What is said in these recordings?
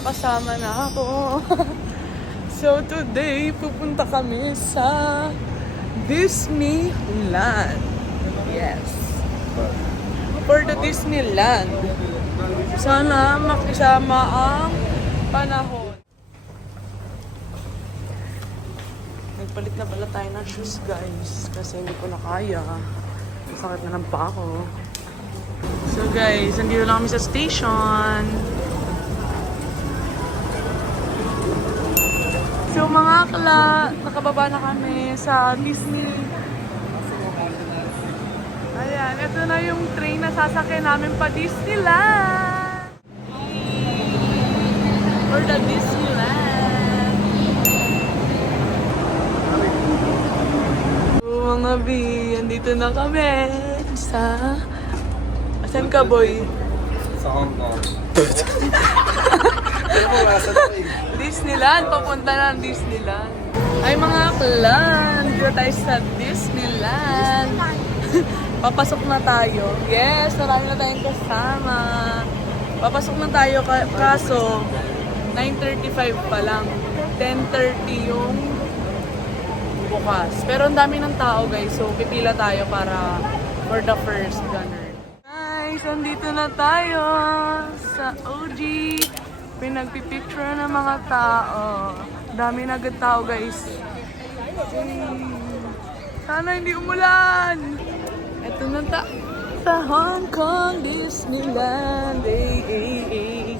kasama na ako. So today, pupunta kami sa Disneyland. Yes. For the Disneyland. Sana makisama ang panahon. Nagpalit na pala tayo ng shoes, guys. Kasi hindi ko na kaya. Sakit na ng paa ko. So guys, nandito na kami sa station. So mga akla, nakababa na kami sa Disney. Ayan, ito na yung train na sasakyan namin pa Disneyland. For the Disneyland. So mga B, andito na kami sa... Asan ka, boy? Sa Hong Kong. Disneyland, papunta na ang Disneyland. Ay mga aklan, dito tayo sa Disneyland. Papasok na tayo. Yes, marami na tayong kasama. Papasok na tayo kaso 9:35 pa lang. 10:30 yung bukas. Pero ang dami ng tao guys, so pipila tayo para for the first gunner. Guys, andito na tayo sa OG. Pinagpipicture ng mga tao. Dami na agad tao guys. Sana hindi umulan. Ito na sa Hong Kong Disneyland.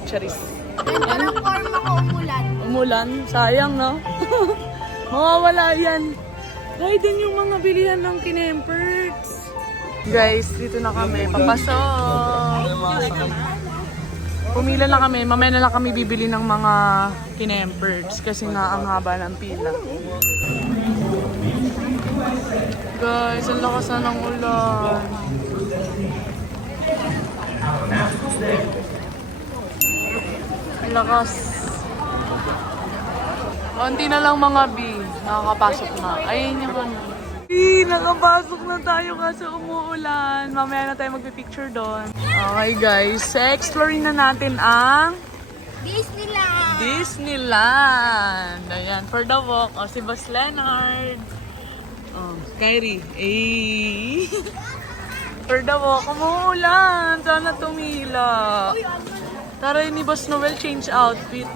Charis. Parang karma ko umulan. Umulan? Sayang no? Mawawala yan. Ay, din yung mga bilihan ng kinemperts. Guys, dito na kami. Papasok. Pumila na kami. Mamaya na lang kami bibili ng mga kinemperts. Kasi nga ang haba ng pila. Guys, ang lakas na ng ulan. Ang lakas. Konti na lang mga B. Nakakapasok na. Ayun yung ano. Nakapasok na tayo kasi umuulan. Mamaya na tayo magpipicture doon. Okay guys, exploring na natin ang Disneyland! Disneyland. Ayan, for the walk. O, si Boss Leonard. Oh, Kyrie. Eh. For the walk, umuulan. Sana tumila. Tara ni Boss Noel change outfit.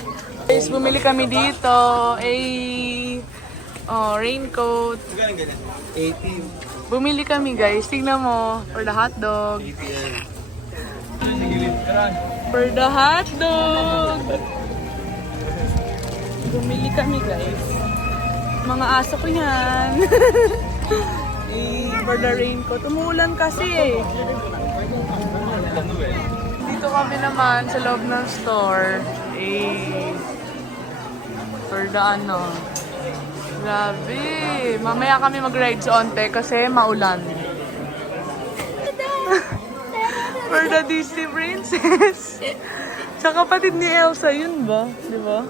Guys, bumili kami dito. Oh, raincoat. 80. Bumili kami guys. Tingnan mo. For the hotdog. For the hotdog. Bumili kami guys. Mga aso ko yan. For the raincoat. Umuulan kasi eh. Dito kami naman sa loob ng store. For the ano. Grabe. Mamaya kami mag-ride sa onte kasi maulan. For the Disney Princess. Sa kapatid ni Elsa, yun ba? Di ba?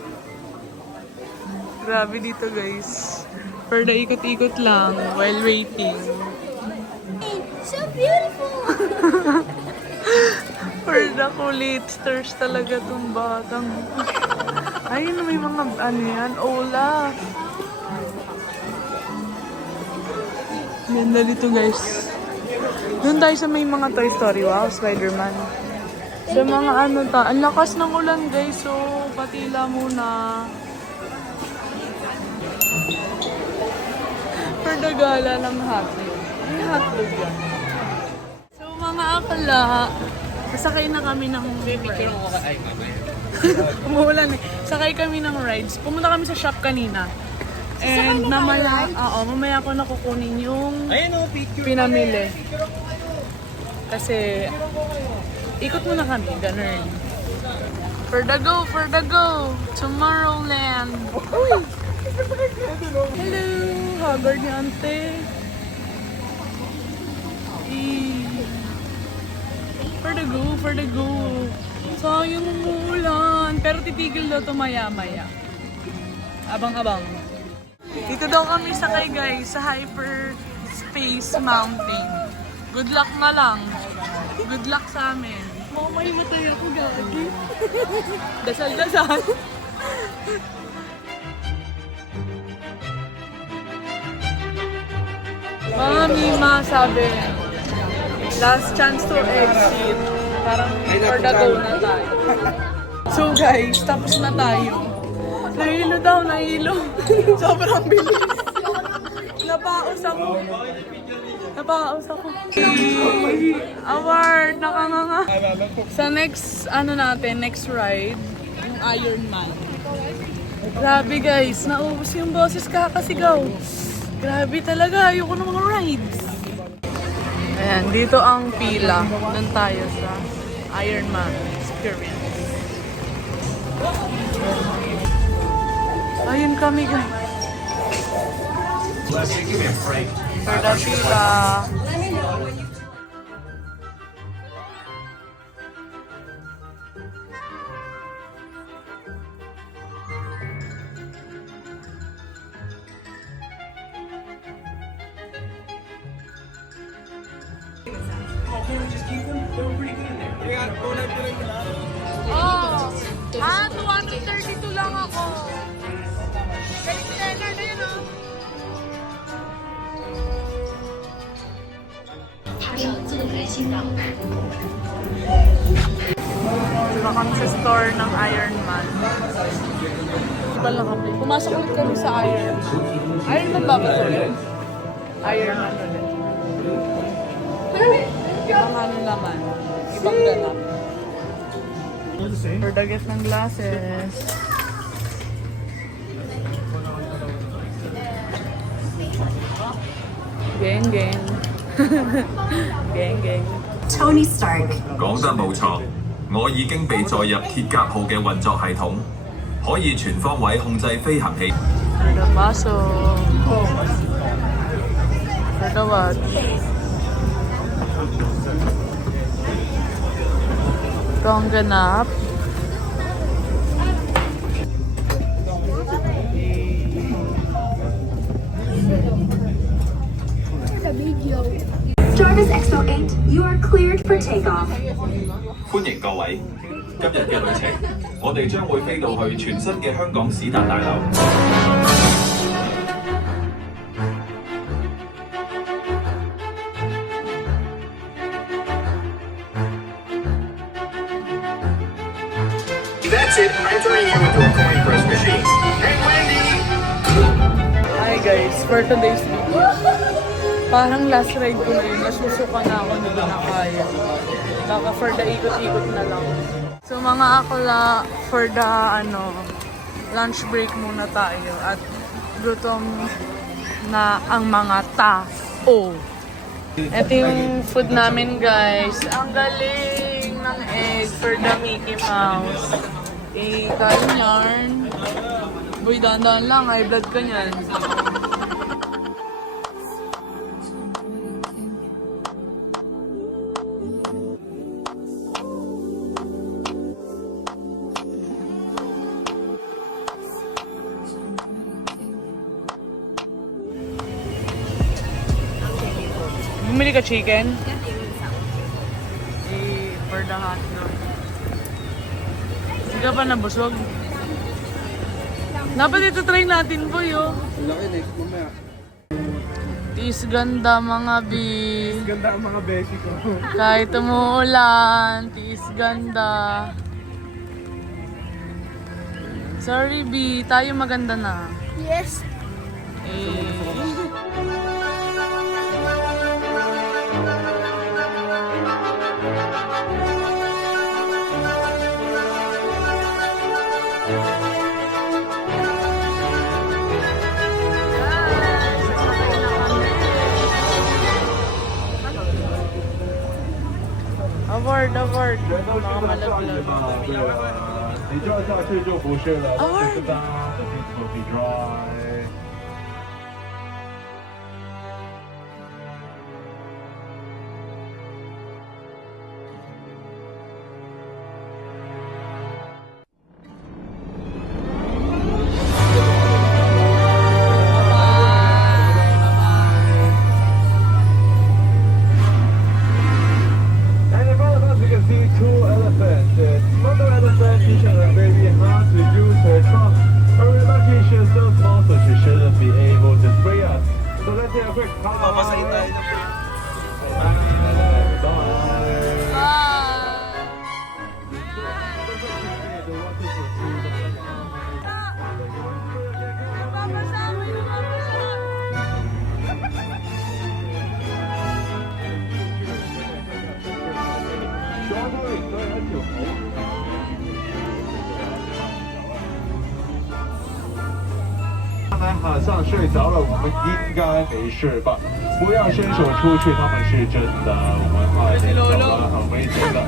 Grabe dito guys. For the ikot-ikot lang while waiting. So beautiful! For the kulitsters talaga itong batang. Ayun, may mga ano yan, Olaf. Ganda dito guys. Doon tayo sa may mga Toy Story. Wow, Spider-Man. Sa mga ano ta. Ang lakas ng ulan guys. So, patila muna. For the gala ng hotdog. May hotdog yan. So, mga akala. Sasakay na kami ng Picture ko ay mamaya. umuulan eh. Sakay kami ng rides. Pumunta kami sa shop kanina. And mamaya, mamaya ako nakukunin yung Ayun o, picture. pinamili. Kasi, ikot muna kami, ganun. For the go, Tomorrowland. Uy! Hello, haggard ni ante. For the go. Sayang umuulan. Pero titigil daw ito maya-maya. Abang-abang. Dito daw kami sakay guys sa Hyperspace Mountain. Good luck na lang. Good luck sa amin. Mamahimatay ako, gagi. Dasal-dasal. Mga Mima sabi, last chance to exit. Parang for the go na tayo. So guys, tapos na tayo. Nahilo daw, nahilo. Sobrang bilis. Napaos ako. Napaos ako. Award, nakanganga. Sa next, ano natin, next ride, yung Ironman. Grabe guys, naubos yung boses kakasigaw. Grabe talaga, ayoko ng mga rides. Ayan, dito ang pila. Doon tayo sa Ironman experience. Ayun kami guys. For the pila. Oh, 232 lang ako. Galing tenor din, oh. Diba kami sa store ng Ironman. Diba lang kami? Pumasok ulit kami sa Ironman. Ironman ba ba ito ulit? Ironman ulit. Ibang ano naman. Ibang ganap. For the gift ng glasses. Gang, gang. Gang, gang. Tony Stark. 講得冇錯，我已經被載入鐵甲號嘅運作系統，可以全方位控制飛行器。 For the paso. For the what? Ito ang ganap. Jarvis Expo 8, you are cleared for takeoff. 歡迎各位，今日嘅旅程，我哋將會飛到去全新嘅香港史達大樓。 That's it. Entering you into a coin press machine. Hey, Wendy! Hi guys, for today's video. Parang last ride ko na yun. Nasusuka na ako, hindi ko na kaya. Baka for the ikot-ikot na lang. So mga akla, for the lunch break muna tayo. At gutom na ang mga tao. Ito yung food namin guys. Ang galing ng egg for the Mickey Mouse. Kain yarn. Boy, dahan-dahan lang. High blood ka niyan. Bumili ka chicken? For the hot dog. Hindi ka pa nabusog? Dapat ito try natin po yo. Laki next mamaya. Tis ganda mga bi. Ganda ang mga beshi ko. Kahit umuulan, tis ganda. Sorry B, tayo maganda na. Yes. Award, award. Mga malaglag. 你这样下去就不是了，哦就是当 the things will be dry。 And in front of us, we can see two Papasahin tayo ng他们好像睡着了，我们应该没事吧？不要伸手出去，他们是真的。我们快点走了，很危险的。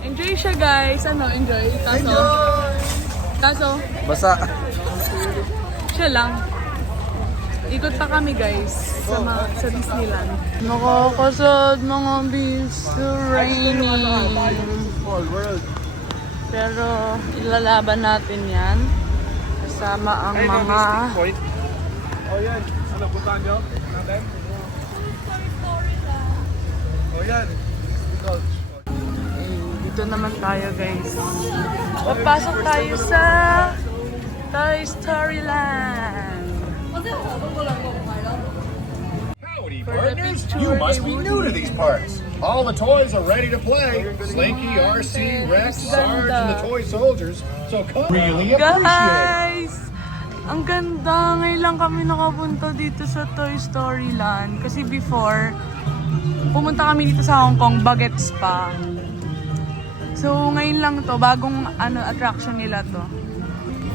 Enjoy siya guys. Ano, enjoy? Kaso, basa. siya lang. Ikot pa kami guys sa Disneyland. Nakakasad mga beach, so rainy. Pero ilalaban natin yan. Kasama ang mga... Oh yan. Ano, puntahan nyo? Natin? Oh yan. Dito naman tayo guys. Papasok tayo sa Toy Story Land. Howdy, For the partners. picture, You must they be will new to these parts. All the toys are ready to play. Slinky, RC, Rex, Sarge, and the toy soldiers. So come really appreciate it. Guys! Ang ganda! Ngayon lang kami nakapunta dito sa Toy Story Land. Kasi before, pumunta kami dito sa Hong Kong, Bagets pa. So ngayon lang to, bagong attraction nila to.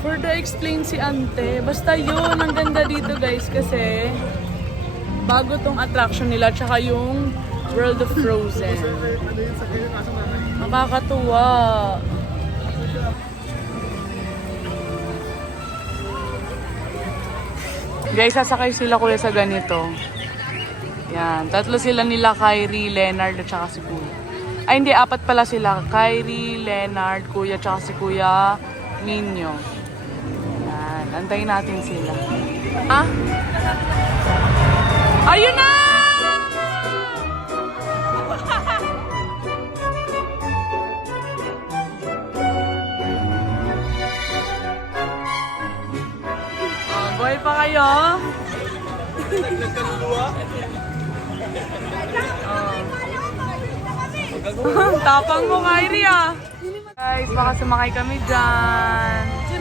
For the explain si Ante, basta yun, ang ganda dito guys kasi bago tong attraction nila, tsaka yung World of Frozen. Nakakatuwa. Guys, sasakay sila kuya sa ganito. Yan, tatlo sila nila, Kyrie, Leonard, at saka si Kuya. Ay hindi, apat pala sila. Kyrie, Leonard, Kuya, at saka si Kuya Minyo. Yan, antayin natin sila. Ha? Ayun na! Buhay pa kayo? Tapang mo, Kyrie ah. Guys, baka sumakay kami dyan. Si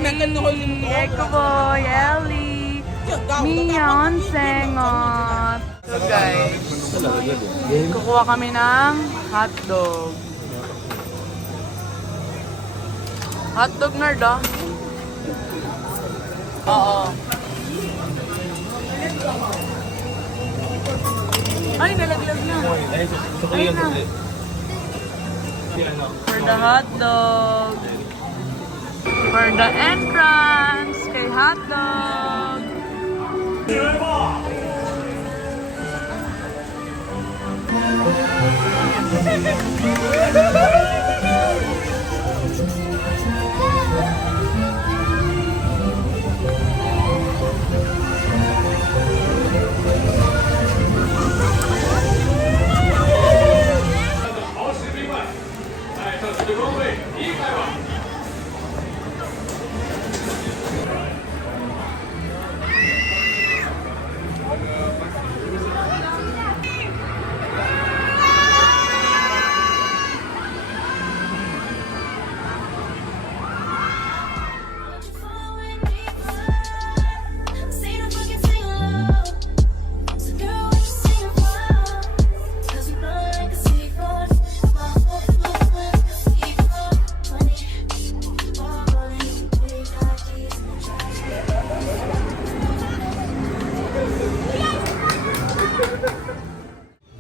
Echo Boy, Ellie, Mion, Sengot. So guys, kukuha kami ng hotdog. Hotdog nerd ah. Oo. Ay, nalaglag na. Ayun na. For the hot dog. For the entrance kay hot dog.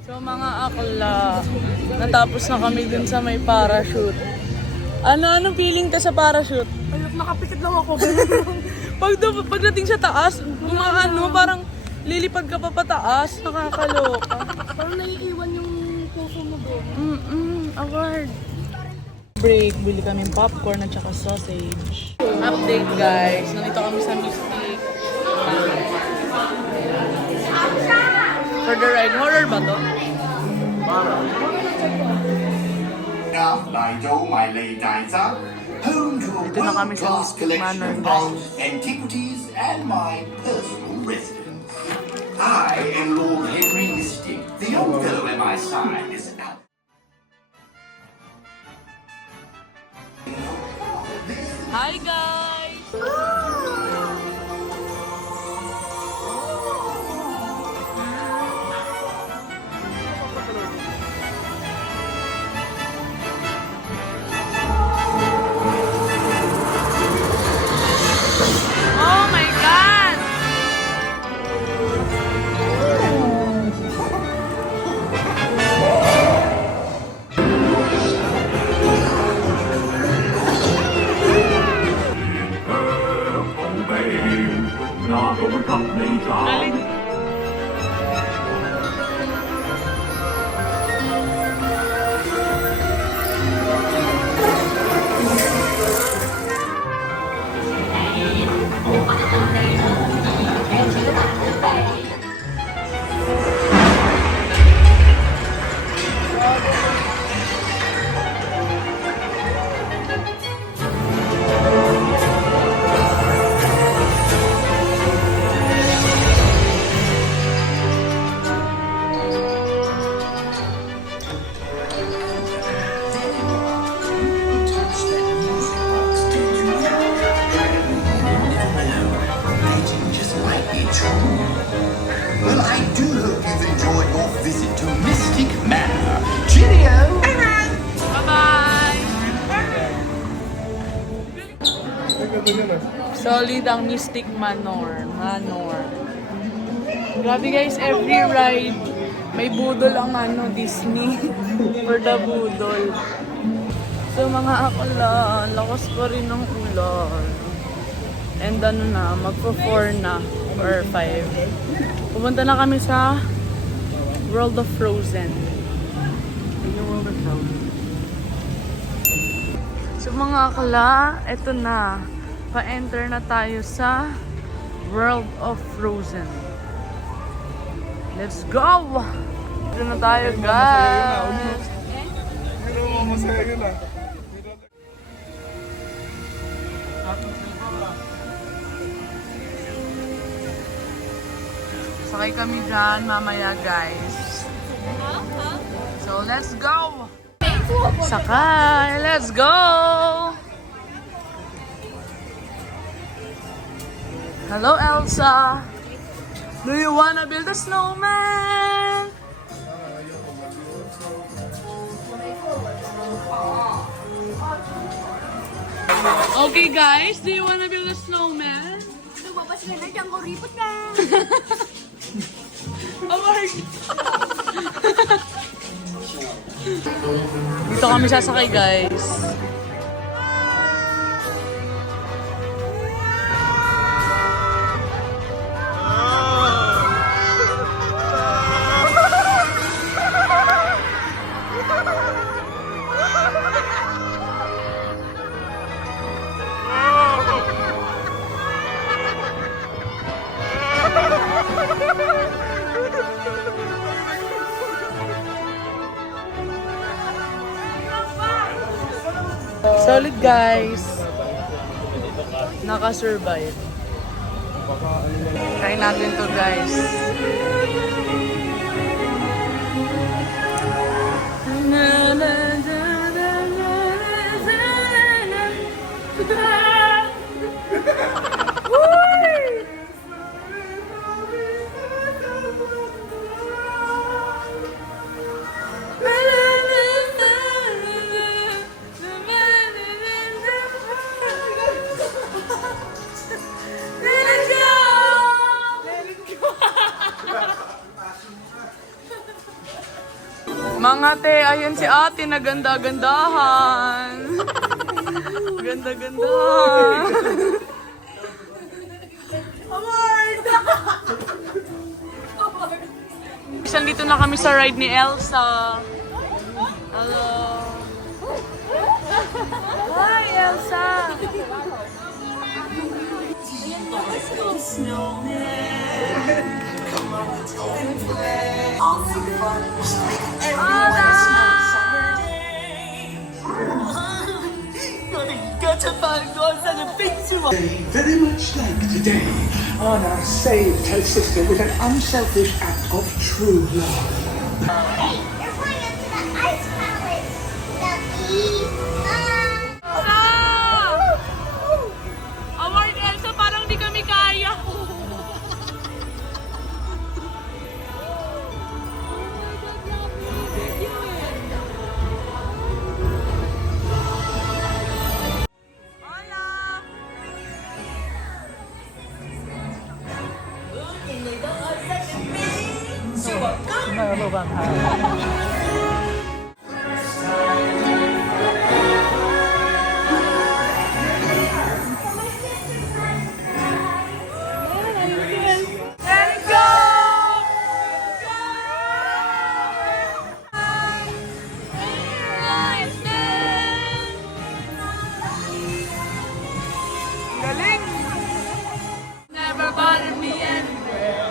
So mga akla, natapos na kami dun sa may parachute. Anong feeling ka sa parachute? Ay, nakapikit lang ako. Pagdating sa taas, parang Lilipad ka pa pataas. Nakakaloka. Parang naiiwan yung puso mo doon. Award. Break. Bili kami popcorn at saka sausage. Update guys. Nandito kami sa Mystic. For the ride. Horror ba to? 来到埋利大宅 home to a Ito na kami sa world-class Mystic collection Manor, of guys. art, antiquities, and my personal residence. I am Lord Henry Mystic. The old fellow at my side is out. Hi guys! Oh my God! Galing. Just might be true. Well, I do hope you've enjoyed your visit to Mystic Manor. Cheerio! Bye-bye! Solid ang Mystic Manor. Grabe guys, every ride may budol ang Disney for the budol. So mga akala, lakas pa rin ng ulan. And magpo-4 na or 5. Pumunta na kami sa World of Frozen. World of Frozen. So mga akala, eto na. Pa-enter na tayo sa World of Frozen. Let's go! Dito na tayo, guys! Pero masaya yun ah. Sakay kami dyan mamaya, guys. So, let's go! Sakay! Let's go! Hello, Elsa! Do you wanna build a snowman? Okay, guys, do you wanna build a snowman? Lumabas ka na dyan, kuripot na. Award! Dito kami sasakay, guys. Solid, guys. Naka-survive. Kain natin to, guys. Mga te, ayan si ate na ganda-gandahan. Ganda-gandahan. Award! Nandito na kami sa ride ni Elsa. Hello. Hi, Elsa. Very much like today, Anna saved her sister with an unselfish act of true love. You're going into the ice palace, Lucky. Award, Elsa, parang di kami kaya. Galing! Never bother me anywhere.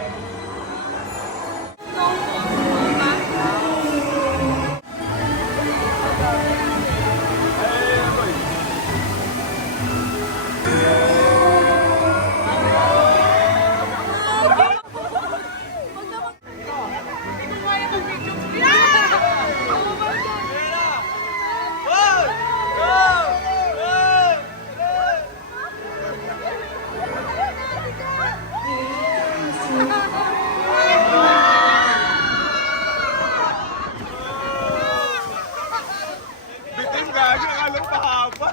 Bitin ka, alam pahaba.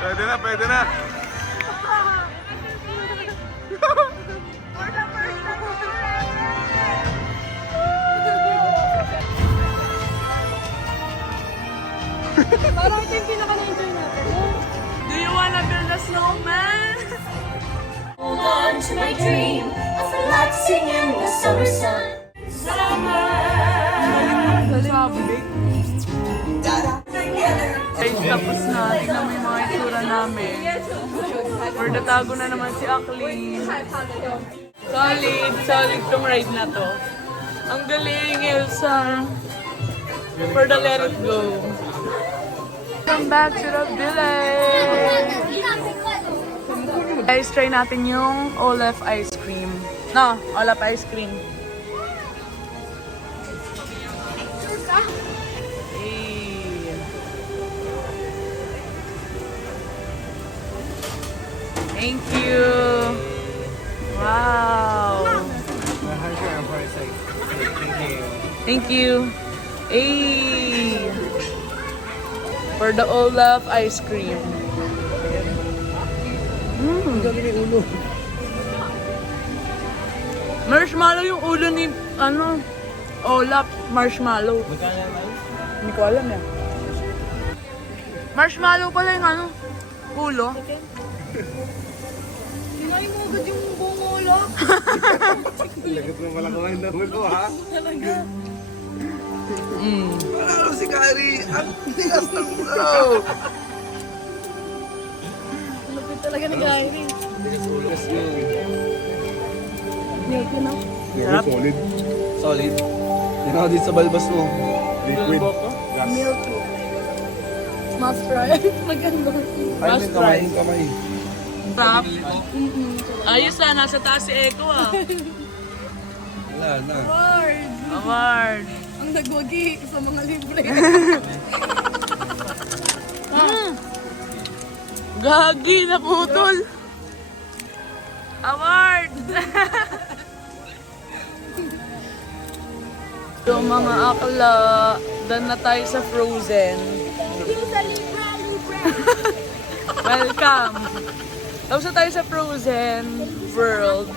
Pwede na, pwede na. Parang ito yung pinaka-na-enjoy natin. Do you wanna build a snowman? Hold on to my dream of relaxing in the summer sun. Guys, tapos na. Tingnan mo yung mga itsura namin. Perdatago na naman si Aklin. Solid tong ride na to. Ang galing, Elsa. For the let it go. Come back to the village. Guys, try natin yung Olaf ice cream. No, Olaf ice cream. Hey. Thank you. Wow. Thank you. Hey. For the Olaf ice cream. Marshmallow yung ulo ni, Olaf. Marshmallow. Hindi ko alam yan. Marshmallow pala yung ulo. Kinain mo agad yung buong ulo. Lagot mo pala kumain na ulo, ha? Mm. Ano si Kari? Ang tigas ng ulo! Lupit talaga ni Gary. Tigas yun. Milk na. Sarap. Solid. Solid. Yan ako dito sa balbas mo. Liquid. Milk. Must try. Maganda. Last try. Kamay. Sarap. Ayos na, nasa taas si Eko ah. Wala na. Lord. Award. Ang nagwagi sa mga libre. Gagi, naputol. Award! Yung mga akla, done na tayo sa Frozen. Welcome! Tapos na tayo sa Frozen World.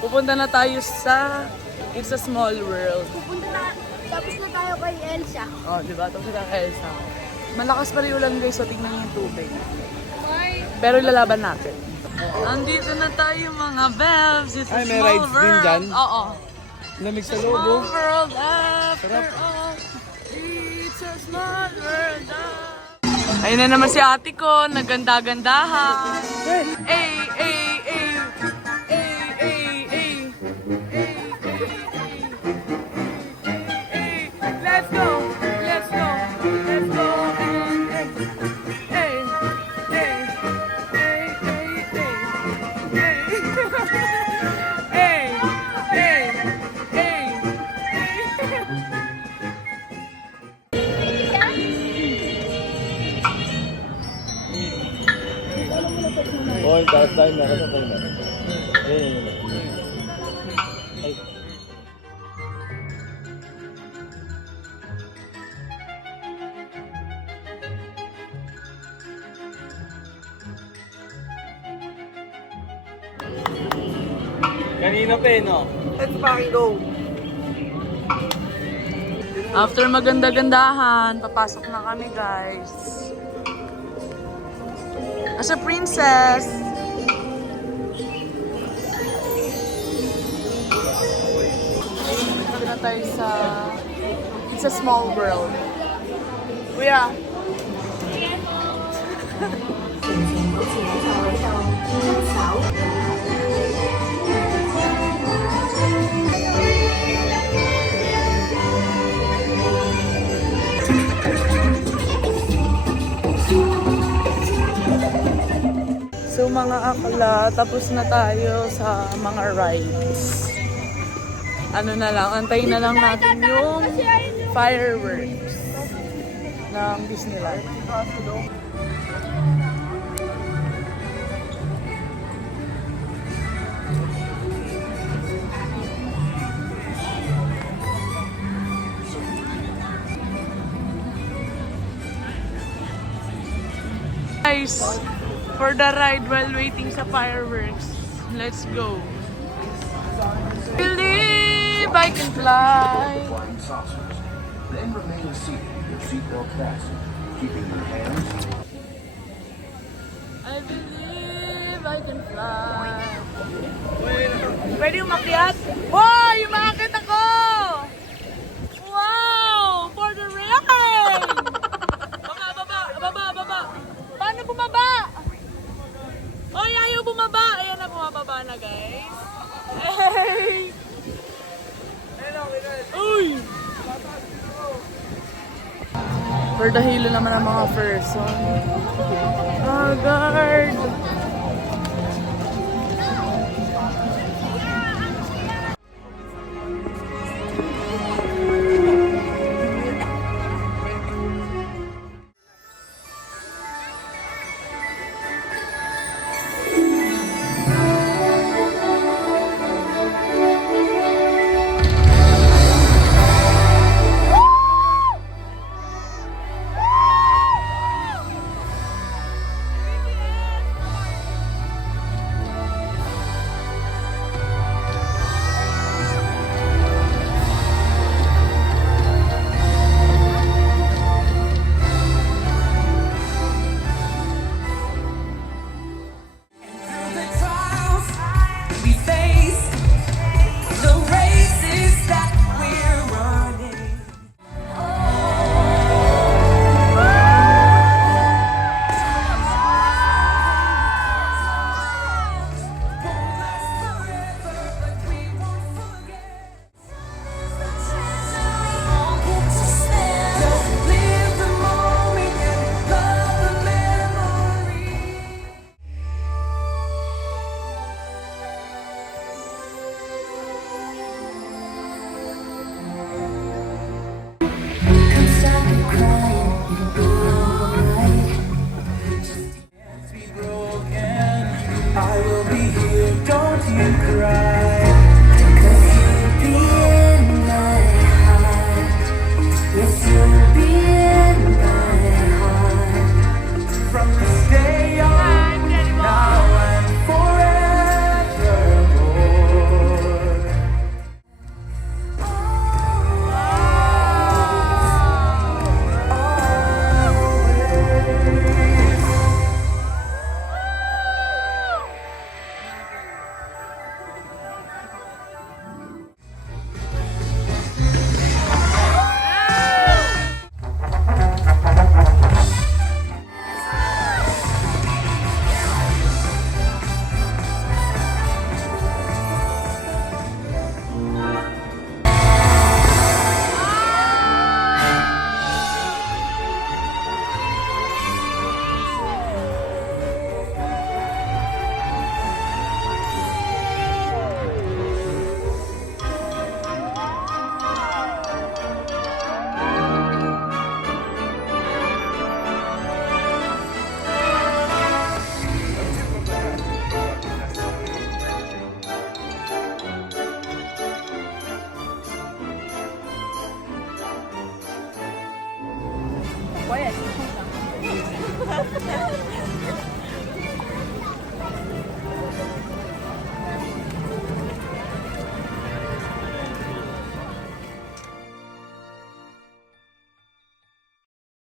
Pupunta na tayo sa It's a Small World. Pupunta na. Tapos na tayo kay Elsa. Oh, diba? Tapos na tayo Elsa. Malakas pa rin ulan guys, so tingnan niyo yung tubig. Pero ilalaban natin. Andito na tayo mga Bebs. It's a Ay, may small rides din world. dyan? Oo. Lamig sa loob, Small oh. world after all. It's a small world after... Ayun na naman si ate ko. Naganda-gandahan. Ay, ay, ay. Ay, ay, ay. Ay, ay. Let's go. Let's go. Let's go. Ay, ay. Oh, yung taas tayo na. Kasi tayo na. Kanina pa eh, no? Let's fucking go! After maganda-gandahan, papasok na kami, guys. As a princess. Dito na tayo sa It's a Small World. Kuya. So mga akla, tapos na tayo sa mga rides. Ano na lang, antayin na lang natin yung fireworks ng Disneyland. Guys, for the ride while waiting sa fireworks. Let's go. Believe I can fly. Flying saucers. Then remain seated with your seatbelt fastened, keeping your hands I believe I can fly. Pwede umakyat? Wow! Umakyat ako! Wow! For the ride! Baba! Paano bumaba? Oy, ayaw bumaba! Ayan na, bumababa na, guys. Hey! Uy! For the hilo naman ang mga person. Guard!